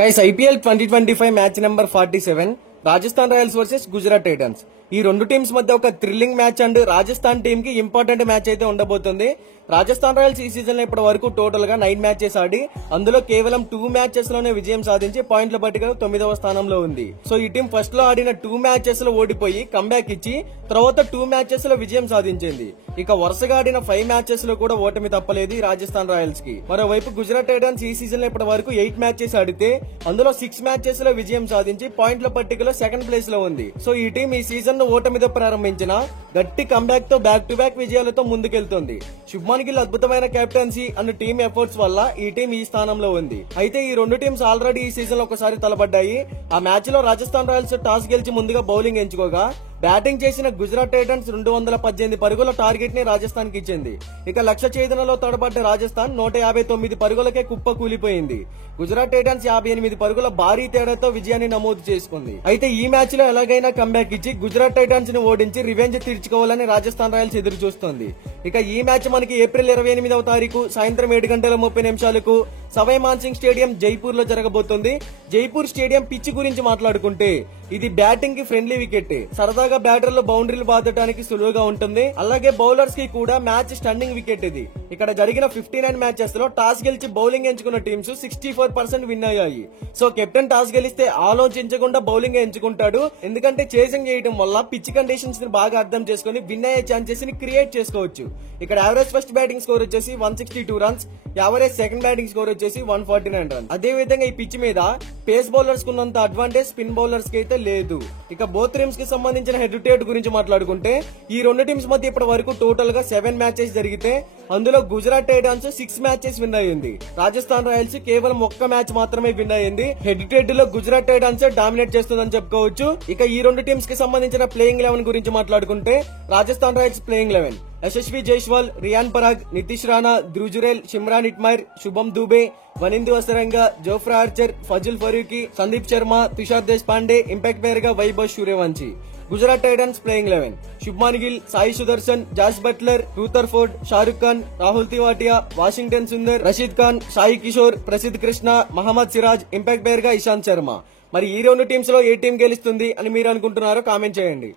Guys IPL 2025 match number 47 Rajasthan Royals versus Gujarat Titans. ఈ రెండు teams మధ్య ఒక thrilling match and Rajasthan team కి ఇంపార్టెంట్ మ్యాచ్ అయితే ఉండబోతుంది. రాజస్థాన్ రాయల్స్ ఈ సీజన్ లో ఇప్పటి వరకు టోటల్ గా 9 మ్యాచెస్ ఆడి అందులో కేవలం 2 మ్యాచెస్ లోనే విజయం సాధించి పాయింట్ల పట్టికలో 9వ స్థానంలో ఉంది. సో ఈ టీం ఫస్ట్ లో ఆడిన 2 మ్యాచెస్ లో ఓడిపోయి కంబ్యాక్ ఇచ్చి తర్వాత 2 మ్యాచెస్ లో విజయం సాధించింది. ఇక వరుసగా ఆడిన 5 మ్యాచెస్ లో కూడా ఓటమి తప్పలేదు ఈ రాజస్థాన్ రాయల్స్ కి. మరోవైపు గుజరాత్ టైటన్స్ ఈ సీజన్ లో ఇప్పటి వరకు 8 మ్యాచెస్ ఆడితే అందులో 6 మ్యాచెస్ లో విజయం సాధించి పాయింట్ల పట్టికలో సెకండ్ ప్లేస్ లో ఉంది. సో ఈ టీం ఈ సీజన్ ను ఓటమితో ప్రారంభించిన గట్టి కంబ్యాక్ తో బ్యాక్ టు బ్యాక్ విజయాలతో ముందుకెళ్తుంది. శుభ్మన్ గిల్ అద్భుతమైన కెప్టెన్సీ అండ్ టీమ్ ఎఫర్ట్స్ వల్ల ఈ టీం ఈ స్థానంలో ఉంది. అయితే ఈ రెండు టీమ్స్ ఆల్రెడీ ఈ సీజన్ లో ఒకసారి తలపడ్డాయి. ఆ మ్యాచ్ లో రాజస్థాన్ రాయల్స్ టాస్ గెలిచి ముందుగా బౌలింగ్ ఎంచుకోగా బ్యాటింగ్ చేసిన గుజరాత్ టైటన్స్ 218 పరుగుల టార్గెట్ ని రాజస్థాన్ కి ఇచ్చింది. ఇక లక్ష్య ఛేదనలో తడబడ్డ రాజస్థాన్ 159 పరుగులకే కుప్ప కూలిపోయింది. గుజరాత్ టైటన్స్ 58 పరుగుల భారీ తేడాతో విజయాన్ని నమోదు చేసుకుంది. అయితే ఈ మ్యాచ్ లో ఎలాగైనా కంబ్యాక్ ఇచ్చి గుజరాత్ టైటన్స్ ని ఓడించి రివెంజ్ తీర్చుకోవాలని రాజస్థాన్ రాయల్స్ ఎదురు చూస్తోంది. ఇక ఈ మ్యాచ్ మనకి ఏప్రిల్ 28వ తారీఖు సాయంత్రం 7:30 సవై మాన్సింగ్ స్టేడియం జైపూర్ లో జరగబోతోంది. జైపూర్ స్టేడియం పిచ్ గురించి మాట్లాడుకుంటే ఇది బ్యాటింగ్ కి ఫ్రెండ్లీ వికెట్. సరదాగా బ్యాటర్లు బౌండరీలు బాదడానికి సులువుగా ఉంటుంది. అలాగే బౌలర్స్ కి కూడా మ్యాచ్ స్టన్నింగ్ వికెట్ ఇది. ఇక్కడ జరిగిన 59 మ్యాచెస్ లో టాస్ గెలిచి బౌలింగ్ ఎంచుకున్న టీమ్స్ 64% విన్ అయ్యాయి. సో కెప్టెన్ టాస్ గెలిస్తే ఆలోచించకుండా బౌలింగ్ ఎంచుకుంటాడు. ఎందుకంటే చేసింగ్ చేయడం వల్ల పిచ్ కండిషన్స్ ని బాగా అర్థం చేసుకుని విన్ అయ్యే ఛాన్సెస్ ని క్రియేట్ చేసుకోవచ్చు. ఇక్కడ యావరేజ్ ఫస్ట్ బ్యాటింగ్ స్కోర్ వచ్చేసి 162 runs, average second batting score వచ్చేసి 149 రన్స్. అదే విధంగా ఈ పిచ్ మీద పేస్ బౌలర్స్ కున్నంత అడ్వాంటేజ్ స్పిన్ బౌలర్స్ కి అయితే లేదు. ఇక బోత్ టీమ్స్ కి సంబంధించిన హెడ్ టు హెడ్ గురించి మాట్లాడుకుంటే ఈ రెండు టీమ్స్ మధ్య ఇప్పటి వరకు టోటల్ గా 7 మ్యాచెస్ జరిగితే అందులో గుజరాత్ టైటన్స్ 6 మ్యాచెస్ విన్ అయ్యింది. రాజస్థాన్ రాయల్స్ కేవలం 1 మ్యాచ్ మాత్రమే విన్ అయ్యింది. హెడ్ టు హెడ్ లో గుజరాత్ టైటన్స్ డామినేట్ చేస్తుందని చెప్పుకోవచ్చు. ఇక ఈ రెండు టీమ్స్ కి సంబంధించిన ప్లేయింగ్ 11 గురించి మాట్లాడుకుంటే Rajasthan Royals playing 11 Yashasvi Jaiswal, Riyan Parag, Nitish Rana, Dhruv Jurel, Shimron Hetmyer, Shubham Dubey, Wanindu Hasaranga, Jofra Archer, Fazal Farooqi, Sandeep Sharma, Tushar Deshpande, impact player గా Vaibhav Suryavanshi. Gujarat Titans playing 11 Shubman Gill, Sai Sudharsan, Jos Buttler, Rutherford, Shahrukh Khan, Rahul Tewatia, Washington Sundar, Rashid Khan, Sai Kishore, Prasidh Krishna, Mohammed Siraj, impact player గా ఇషాంత్ శర్మ. మరి ఈ రెండు టీమ్స్ లో ఏ టీం గెలుస్తుంది అని మీరు అనుకుంటున్నారో కామెంట్ చేయండి.